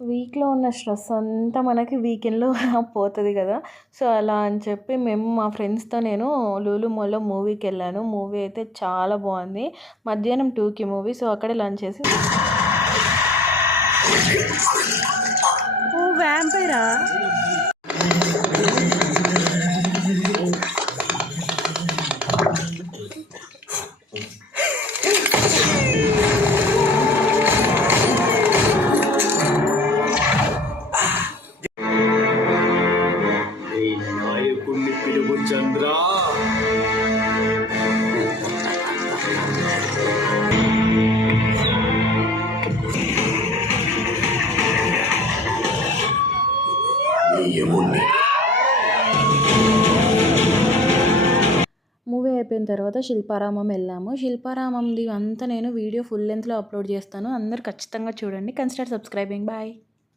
వీక్‌లో ఉన్న స్ట్రెస్ అంతా మనకి వీకెండ్‌లో పోతది గదా! సో, అలా అని చెప్పి మేము మా ఫ్రెండ్స్‌తో నేను లూలు మాల్‌లో మూవీకెళ్ళాను. మూవీ అయితే చాలా బావుంది. మధ్యాహ్నం 2కి మూవీ. సో, అక్కడే లంచ్ చేసి ఓహ్! వాంపైరా? నాయకుణ్ణి పిలువు చంద్ర. మూవీ అయిపోయిన తర్వాత శిల్పారామం వెళ్ళాము. శిల్పారామంది అంతా నేను వీడియో ఫుల్ లెంగ్త్‌లో అప్‌లోడ్ చేస్తాను. అందరూ ఖచ్చితంగా చూడండి. Consider subscribing. బాయ్.